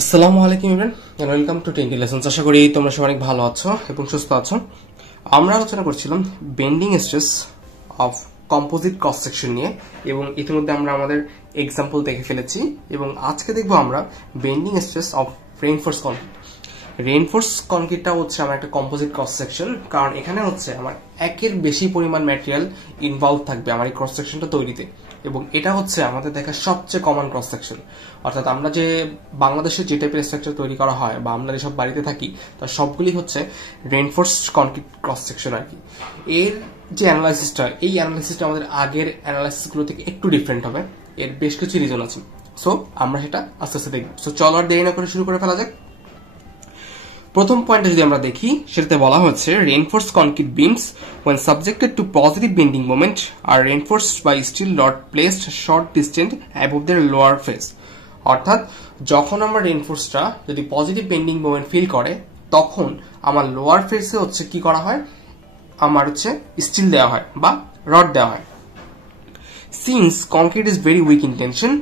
আসসালামু আলাইকুম everyone and welcome to twenty lessons. আশা করি তোমরা সবাই অনেক ভালো আছো এবং সুস্থ আছো। আমরা আলোচনা করছিলাম bending stress of composite cross section নিয়ে এবং ইতিমধ্যে আমরা আমাদের এক্সাম্পল দেখে ফেলেছি এবং আজকে দেখবো আমরা bending stress of reinforce concrete. Reinforce কনক্রিটটা হচ্ছে আমার একটা কম্পোজিট ক্রস সেকশন, কারণ এখানে হচ্ছে আমার একের বেশি পরিমাণ ম্যাটেরিয়াল ইনভলভ থাকবে আমার এই ক্রস সেকশনটা তৈরিতে এবং এটা হচ্ছে আমাদের দেখা সবচেয়ে কমন ক্রস সেকশন। অর্থাৎ আমরা যে বাংলাদেশে যে টাইপের স্ট্রাকচার তৈরি করা হয় বা আমরা যেসব বাড়িতে থাকি তার সবগুলি হচ্ছে রেইনফোর্স কনক্রিট ক্রস সেকশন আর কি। এর যে অ্যানালাইসিসটা, এই অ্যানালাইসিসটা আমাদের আগের অ্যানালাইসিসগুলো থেকে একটু ডিফারেন্ট হবে। এর বেশ কিছু রিজন আছে, সো আমরা সেটা আস্তে আস্তে দেখব। সো চলো আর দেরি না করে শুরু করে ফেলা যাক। প্রথম পয়েন্টে যদি আমরা দেখি, সেটাতে বলা হচ্ছে reinforce concrete beans when subjected to positive bending moment are reinforced by steel rod placed short distance above their lower face। অর্থাৎ যখন আমরা রেইনফোর্সটা যদি পজিটিভ বেন্ডিং মোমেন্ট ফিল করে তখন আমার লোয়ার ফেসে হচ্ছে কি করা হয়, আমার হচ্ছে স্টিল দেওয়া হয় বা রড দেওয়া হয়। Since concrete is very weak in tension,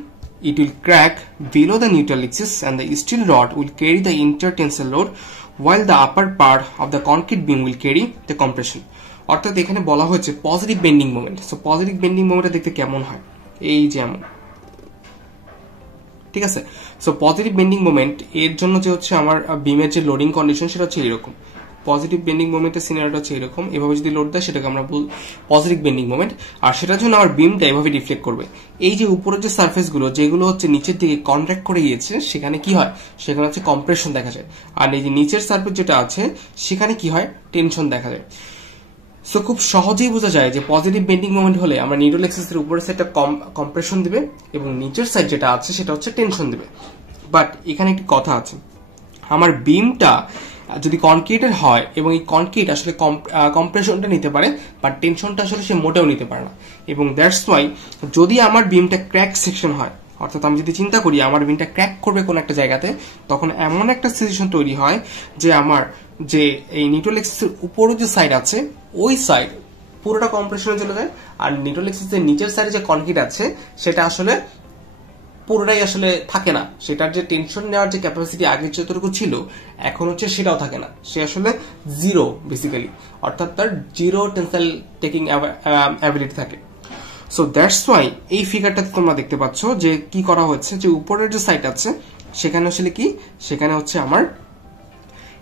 it will crack below the neutral axis and the steel rod will carry the intertensile load while the upper part of the concrete beam will carry the compression। অর্থাৎ এখানে বলা হয়েছে positive bending moment. So positive bending মোমেন্টটা দেখতে কেমন হয়, এই যেমন, ঠিক আছে। সো পজিটিভ বেন্ডিং মোমেন্ট এর জন্য যে হচ্ছে আমার বিমের যে লোডিং কন্ডিশন সেটা হচ্ছে এরকম। পজিটিভ বেন্ডিং মোমেন্টের সিনারিটা হচ্ছে এরকম, এভাবে যদি লোড দেয় সেটাকে আমরা বল পজিটিভ বেন্ডিং মোমেন্ট। আর সেটার জন্য আমার বিমটা এভাবে রিফ্লেক্ট করবে। এই যে উপরের যে সারফেসগুলো যেগুলো হচ্ছে নিচের দিকে কন্ট্রাক্ট করে গিয়েছে সেখানে কি হয়, সেখানে হচ্ছে কম্প্রেশন দেখা যায়। আর এই যে নিচের সারফেস যেটা আছে সেখানে কি হয়, টেনশন দেখা যায়। সো খুব সহজেই বোঝা যায় যে পজিটিভ বেন্ডিং মোমেন্ট হলে আমরা নিউট্রাল এক্সিসের উপরের সাইডটা কম্প্রেশন দিবে এবং নিচের সাইড যেটা আছে সেটা হচ্ছে টেনশন দিবে। বাট এখানে একটি কথা আছে, আমার বিমটা যদি কনক্রিটের হয় এবং এই কনক্রিট আসলে কম্প্রেশনটা নিতে পারে বাট টেনশনটা আসলে সে মোটেও নিতে পারে না। এবং দ্যাটস ওয়াই যদি আমার বিমটা ক্র্যাক সেকশন হয়, অর্থাৎ আমি যদি চিন্তা করি আমার বিমটা ক্র্যাক করবে কোন একটা জায়গাতে, তখন এমন একটা সিচুয়েশন তৈরি হয় যে আমার যে এই নিউট্রাল এক্সিসের উপরে যে সাইড আছে ওই সাইড পুরোটা কম্প্রেশনে চলে যায় আর নিউট্রাল এক্সিসের নিচের সাইডে যে কনক্রিট আছে সেটা আসলে পুরোটাই আসলে থাকে না। সেটার যে টেনশন নেওয়ার যে ক্যাপাসিটি আগে যতটুকু ছিল এখন হচ্ছে সেটাও থাকে না, সে আসলে জিরো বেসিক্যালি, অর্থাৎ তার জিরো টেনসাইল টেকিং অ্যাবিলিটি থাকে। সো দ্যাটস ওয়াই এই ফিগারটাতে তোমরা দেখতে পাচ্ছ যে কি করা হচ্ছে, যে উপরের যে সাইড আছে সেখানে আসলে কি, সেখানে হচ্ছে আমার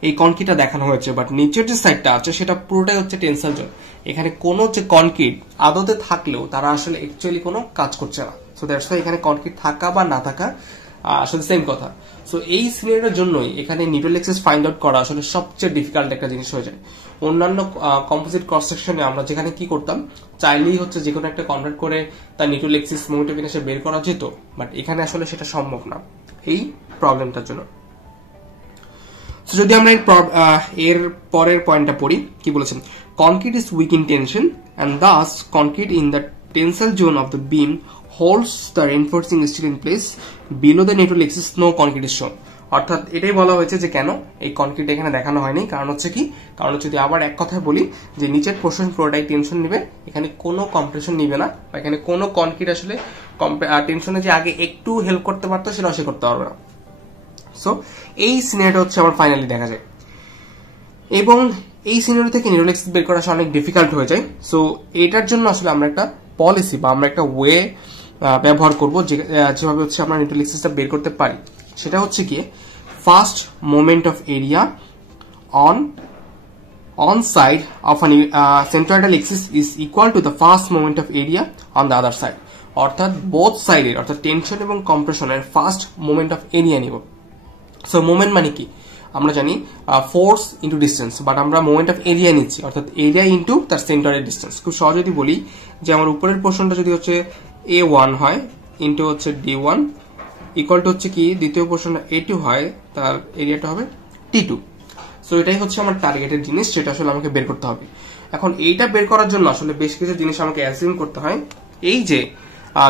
এই কনক্রিটটা দেখানো হয়েছে, বাট নিচের যে সাইডটা আছে সেটা পুরোটাই হচ্ছে টেনসাইল জোন। এখানে কোনো যে কনক্রিট আদতে থাকলেও তারা আসলে অ্যাকচুয়ালি কোনো কাজ করছে না। সো দ্যাটস ওয়াই এখানে কনক্রিট থাকা বা না থাকা আসলে সেম কথা। সো এই সিনারিওর জন্যই এখানে নিউট্রাল এক্সিস ফাইন্ড আউট করা আসলে সবচেয়ে ডিফিকাল্ট একটা জিনিস হয়ে যায়। অন্যান্য কম্পোজিট ক্রস সেকশনে আমরা যেখানে কি করতাম, চাইলেই হচ্ছে যে কোনো একটা কনভার্ট করে তার নিউট্রাল এক্সিস মোমেন্ট কিনে সে বের করা যেত, বাট এখানে আসলে সেটা সম্ভব না এই প্রবলেমটার জন্য। যদি আমরা এর পরের পয়েন্টটা পড়ি, কি বলেছেন, concrete is weak in tension and thus concrete in the tensile zone of the beam holds the reinforcing steel in place below the neutral axis no concrete is shown. অর্থাৎ এটাই বলা হয়েছে যে কেন এই কনক্রিট এখানে দেখানো হয়নি, কারণ হচ্ছে কি, কারণ যদি আবার এক কথায় বলি যে নিচের পোর্শন পুরোটাই টেনশন নিবে, এখানে কোনো কম্প্রেশন নিবে না, বা এখানে কোনো কনক্রিট আসলে টেনশনে যে আগে একটু হেল্প করতে পারতো সেটা সে করতে পারবে না। সো এই সিনারিটা হচ্ছে আমার ফাইনালি দেখা যায় এবং এই সিনারি থেকে নিউট্রাল এক্সিস বের করা অনেক ডিফিকাল্ট হয়ে যায়। সো এটার জন্য আসলে আমরা একটা পলিসি বা আমরা একটা ওয়ে ব্যবহার করব যেভাবে হচ্ছে আমরা নিউট্রাল এক্সিসটা বের করতে পারি। সেটা হচ্ছে কি, first moment of area on side of a centroidal axis is equal to the first moment of area on the other side। অর্থাৎ বোথ সাইডের, অর্থাৎ টেনশন এবং কম্প্রেশনের ফার্স্ট মোমেন্ট অফ এরিয়া নিব। সো মোমেন্ট মানে কি, আমরা জানি ফোর্স ইন্টু ডিস্টেন্স, বাট আমরা মোমেন্ট অফ এরিয়া নিচ্ছি, অর্থাৎ এরিয়া ইন্টু তার সেন্টারের ডিস্টেন্স। খুব সহজ যদি বলি যে আমার উপরের পোর্শনটা যদি হচ্ছে A1 হয় ইন্টু হচ্ছে D1 ইকুয়াল টু হচ্ছে কি, দ্বিতীয় পোর্শনটা A2 হয়, তার এরিয়াটা হবে T2। সো এটাই হচ্ছে আমার টার্গেটের জিনিস, যেটা আসলে আমাকে বের করতে হবে। এখন এইটা বের করার জন্য আসলে বেশ কিছু জিনিস আমাকে অ্যাজিউম করতে হয়। এই যে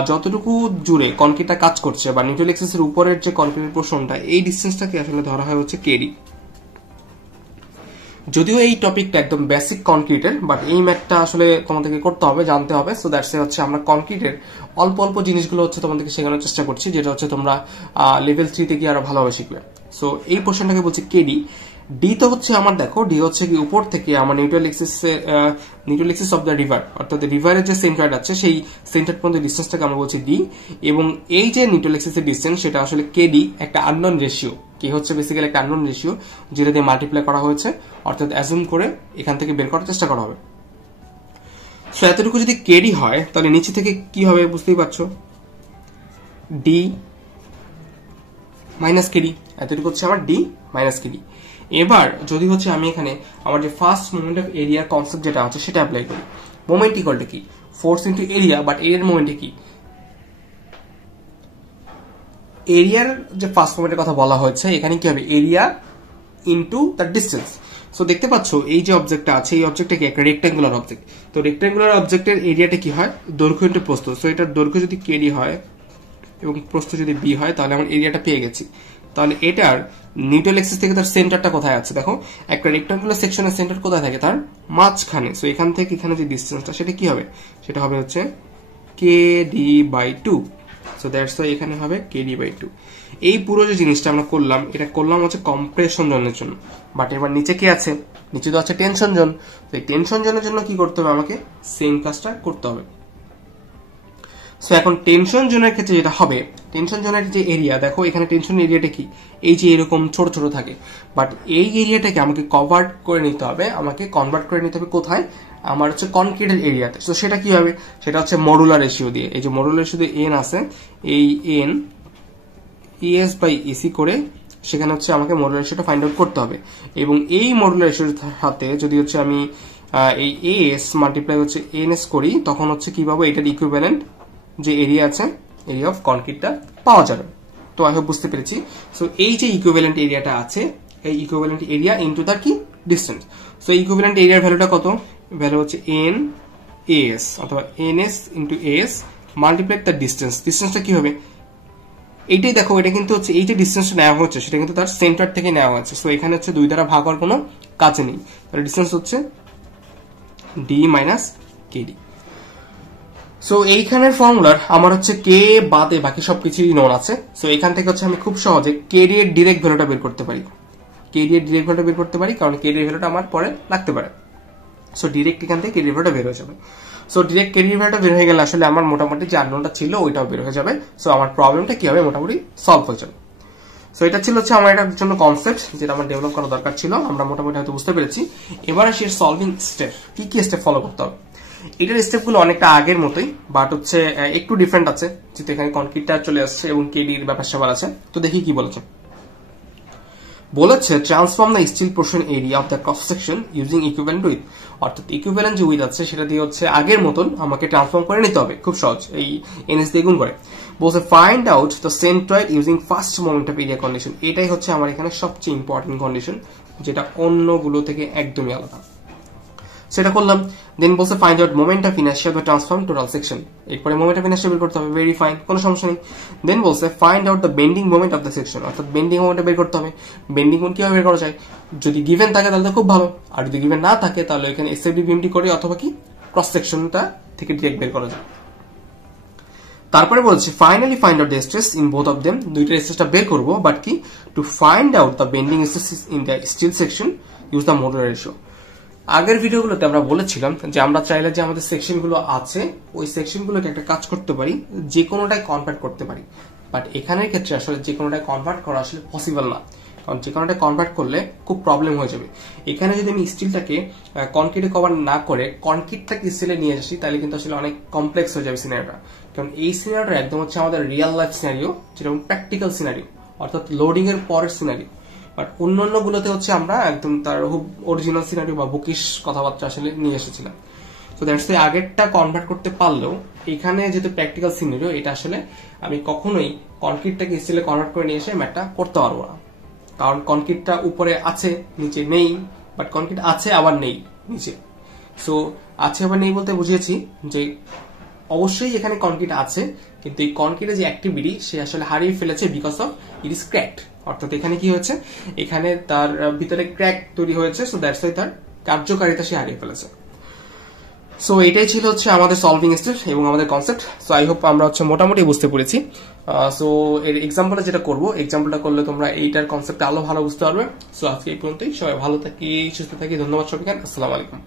যতটুকু জুড়ে কনক্রিটটা কাজ করছে বা নিউট্রাল এক্সিসের উপরের যে কনক্রিটের পোর্শনটা, এই ডিসটেন্সটাকে আসলে ধরা হয় হচ্ছে কেডি। যদিও এই টপিকটা একদম বেসিক কনক্রিটের, বাট এই ম্যাথটা আসলে তোমাদেরকে করতে হবে, জানতে হবে। সো দ্যাটস হচ্ছে আমরা কনক্রিটের অল্প অল্প জিনিসগুলো হচ্ছে তোমাদেরকে শেখানোর চেষ্টা করছি, যেটা হচ্ছে তোমরা লেভেল 3 তে গিয়ে আরো ভালোভাবে শিখবে। সো এই পোর্শনটাকে বলছি কেডি। ডি তো হচ্ছে আমার, দেখো ডি হচ্ছে কি উপর থেকে আমার neutral axis of the river, অর্থাৎ রিভারের যে সেন্টার আছে সেই সেন্টার পর্যন্ত ডিস্টেন্সটাকে আমরা বলছি ডি। এবং এই যে নিউট্রাল এক্সিসের ডিস্টেন্স সেটা আসলে কেডি, একটা আননোন রেশিও। কে হচ্ছে বেসিক্যালি একটা আননোন রেশিও যেটা দিয়ে মাল্টিপ্লাই করা হয়েছে, অর্থাৎ অ্যাজুম করে এখান থেকে বের করার চেষ্টা করা হবে। সো এতটুকু যদি কেডি হয় তাহলে নিচে থেকে কি হবে বুঝতেই পারছো, ডি মাইনাস কেডি। এতটুকু হচ্ছে আমার ডি মাইনাস কেডি। এবার যদি হচ্ছে আমি এখানে আমার যে ফার্স্ট মোমেন্ট অফ এরিয়ার কনসেপ্ট যেটা আছে সেটা অ্যাপ্লাই করি। মোমেন্ট ইকুয়াল টু কি, ফোর্স ইন্টু এরিয়া, বাট এরিয়ার মোমেন্টে কি, এরিয়ার যে ফার্স্ট মোমেন্টের কথা বলা হয়েছে এখানে কি হবে, area into the distance. So দেখতে পাচ্ছ এই যে অবজেক্টটা আছে এই অবজেক্টটা কি একটা রেক্টাঙ্গুলার অবজেক্ট। তো রেক্টাঙ্গুলার অবজেক্টের এরিয়াটা কি হয়, দৈর্ঘ্য ইন্টু প্রস্থ। সো এটার দৈর্ঘ্য যদি কেডি হয় এবং প্রস্থ যদি বি হয় তাহলে আমার এরিয়াটা পেয়ে গেছি। তাহলে এটার নিউট্রাল এক্সিস থেকে তার সেন্টারটা কোথায় আছে, দেখো একটা রেক্টাঙ্গুলার সেকশনের সেন্টার কোথায় থাকে, তার মাঝখানে। সো এখান থেকে এখানে যে ডিস্টেন্সটা সেটা কি হবে, সেটা হবে হচ্ছে KD/2। সো দ্যাটস ওয়াই এখানে হবে KD/2। এই পুরো যে জিনিসটা আমরা করলাম এটা করলাম হচ্ছে কম্প্রেশন জোনের জন্য। বাট এবার নিচে কি আছে, নিচে তো আছে টেনশন জোন। তো এই টেনশন জোনের জন্য কি করতে হবে, আমাকে সেম কাজটা করতে হবে। সো এখন টেনশন জোনের ক্ষেত্রে যেটা হবে, টেনশন জোনের যে এরিয়া, দেখো এখানে টেনশন এরিয়াটা কি, এই যে এরকম ছোট ছোট থাকে, বাট এই এরিয়াটাকে আমাকে কভার্ট করে নিতে হবে, আমাকে কনভার্ট করে নিতে হবে কোথায়, আমার হচ্ছে কনক্রিটের এরিয়াতে। তো সেটা কি হবে, সেটা হচ্ছে মডুলার রেশিও দিয়ে। এই যে মডুলার রেশিও দিয়ে এন আছে, এই এন ES/EC করে সেখানে হচ্ছে আমাকে মডুলার রেশিওটা ফাইন্ড আউট করতে হবে। এবং এই মডুলার রেশিওর সাথে যদি হচ্ছে আমি এই এস মাল্টিপ্লাই হচ্ছে এনএস করি, তখন হচ্ছে কি পাবো, এটার ইকুইভ্যালেন্ট যে এরিয়া আছে, এরিয়া অফ কনক্রিটটা পাওয়া যাবে। তো আই হোপ বুঝতে পেরেছি। সো এই যে ইকুইভ্যালেন্ট এরিয়াটা আছে, এই ইকুইভ্যালেন্ট এরিয়া ইনটু তার কি ডিসটেন্স। সো ইকুইভ্যালেন্ট এরিয়ার ভ্যালুটা কত, ভ্যালু হচ্ছে এন এস অথবা এনএস ইনটু এস মাল্টিপ্লাই তার ডিসটেন্স। ডিসটেন্সটা কি হবে, এইটাই দেখো, এটা কিন্তু হচ্ছে এই যে ডিসটেন্সটা নেওয়া হচ্ছে সেটা কিন্তু তার সেন্টার থেকে নেওয়া হচ্ছে। সো এখানে হচ্ছে 2 দ্বারা ভাগ হওয়ার কোনো কাজে নেই, তাহলে ডিসটেন্স হচ্ছে ডি মাইনাস কেডি। সো এইখানের ফর্মুলার আমার হচ্ছে কে বাদে বাকি সবকিছুই নোন আছে। সো এখান থেকে হচ্ছে আমি খুব সহজে কেডি এর ডিরেক্ট ভ্যালুটা বের করতে পারি। কেডি এর ডিরেক্ট ভ্যালুটা বের করতে পারি কারণ কেডি এর ভ্যালুটা আমার পরে লাগতে পারে। সো ডিরেক্ট এখান থেকে কেডি এর ভ্যালুটা বের হয়ে যাবে। সো ডিরেক্ট কেডি এর ভ্যালুটা বের হয়ে গেলে আসলে আমার মোটামুটি যে আননোনটা ছিল ওইটাও বের হয়ে যাবে। সো আমার প্রবলেমটা কি হবে, মোটামুটি সলভ হয়ে যাবে। সো এটা ছিল হচ্ছে আমার এটার জন্য কনসেপ্ট যেটা আমার ডেভেলপ করা দরকার ছিল, আমরা মোটামুটি হয়তো বুঝতে পেরেছি। এবার আসি সলভিং স্টেপ, কি কি স্টেপ ফলো করতে হবে। এটার স্টেপগুলো অনেকটা আগের মতোই, বাট হচ্ছে একটু ডিফারেন্ট আছে, যেহেতু এখানে কনক্রিটটা চলে আসছে এবং কেডির ব্যাপার স্যাপার আছে। তো দেখি কি বলেছে। বলেছে transform the steel portion area of the cross section using equivalent with, অর্থাৎ ইকুইভ্যালেন্ট যে উইথ আছে সেটা দিয়ে হচ্ছে আগের মতন আমাকে ট্রান্সফর্ম করে নিতে হবে, খুব সহজ, এই এনএস দিয়ে গুণ করে। বলছে find out the centroid using first moment of area condition. এটাই হচ্ছে আমার এখানে সবচেয়ে ইম্পর্টেন্ট কন্ডিশন, যেটা অন্যগুলো থেকে একদমই আলাদা। সেটা করলাম। দেন বলছে find out moment of inertia of the transform total section. এরপরে মোমেন্ট অফ ইনার্শিয়া বের করতে হবে, ভেরি ফাইন, কোনো সমস্যা নেই। দেন বলছে find out the bending moment of the section, অর্থাৎ বেন্ডিং মোমেন্ট বের করতে হবে। বেন্ডিং মোমেন্ট কিভাবে বের করা যায়, যদি গিভেন থাকে তাহলে তো খুব ভালো, আর যদি গিভেন না থাকে তাহলে এখানে এসএফডি বিএমডি করে অথবা কি ক্রস সেকশনটা থেকে ডিরেক্ট বের করা যায়। তারপরে বলছে finally find out the stress in both of them, দুইটা স্ট্রেসটা বের করবো, বাট কি to find out the bending stress in the steel section use the modular ratio. আগের ভিডিওগুলোতে আমরা বলেছিলাম যে আমরা চাইলে যে আমাদের সেকশনগুলো আছে ওই সেকশনগুলোকে একটা কাজ করতে পারি, যে কোনোটাই কনভার্ট করতে পারি। বাট এখানের ক্ষেত্রে আসলে যে কোনোটাই কনভার্ট করা আসলে পসিবল না, কারণ যে কোনোটাই কনভার্ট করলে খুব প্রবলেম হয়ে যাবে। এখানে যদি আমি স্টিলটাকে কনক্রিটে কভার না করে কনক্রিটটাকে স্টিলে নিয়ে আসি তাহলে কিন্তু আসলে অনেক কমপ্লেক্স হয়ে যাবে সিনারিওটা। কারণ এই সিনারিওটা একদম হচ্ছে আমাদের রিয়েল লাইফ সিনারিও, যেরকম প্র্যাকটিক্যাল সিনারিও, অর্থাৎ লোডিং এর পরের সিনারিও। বাট অন্যান্য গুলোতে হচ্ছে আমরা একদম তার অরিজিনাল সিনারিও বা বুকিশ কথাবার্তা আসলে নিয়ে এসেছিলাম। তো দ্যাটস ওয়াই আগেরটা কনভার্ট করতে পারলেও এখানে যেহেতু প্র্যাকটিক্যাল সিনারিও, এটা আসলে আমি কখনোই কনক্রিটটাকে স্টিলে কনভার্ট করে নিয়ে এসে ম্যাটটা করতে পারবো না। কারণ কনক্রিটটা উপরে আছে নিচে নেই, বাট কনক্রিট আছে আবার নেই নিচে। সো আছে আবার নেই বলতে বুঝিয়েছি যে অবশ্যই এখানে কনক্রিট আছে, কিন্তু এই কনক্রিটের যে অ্যাক্টিভিটি সে আসলে হারিয়ে ফেলেছে because of it is cracked, অর্থাৎ এখানে কি হয়েছে, এখানে তার ভিতরে ক্র্যাক তৈরি হয়েছে, সো দ্যাটস ওয়াই তার কার্যকারিতা সে হারিয়ে ফেলেছে। সো এটাই ছিল হচ্ছে আমাদের সলভিং স্টেপ এবং আমাদের কনসেপ্ট। সো আই হোপ আমরা হচ্ছে মোটামুটি বুঝতে পেরেছি। সো এর এক্সাম্পলটা যেটা করবো, এক্সাম্পলটা করলে তোমরা এইটার কনসেপ্ট আরো ভালো বুঝতে পারবে। সো আজকে এই পর্যন্তই, সবাই ভালো থাকি, সুস্থ থাকি, ধন্যবাদ সবাইকে, আসসালামু আলাইকুম।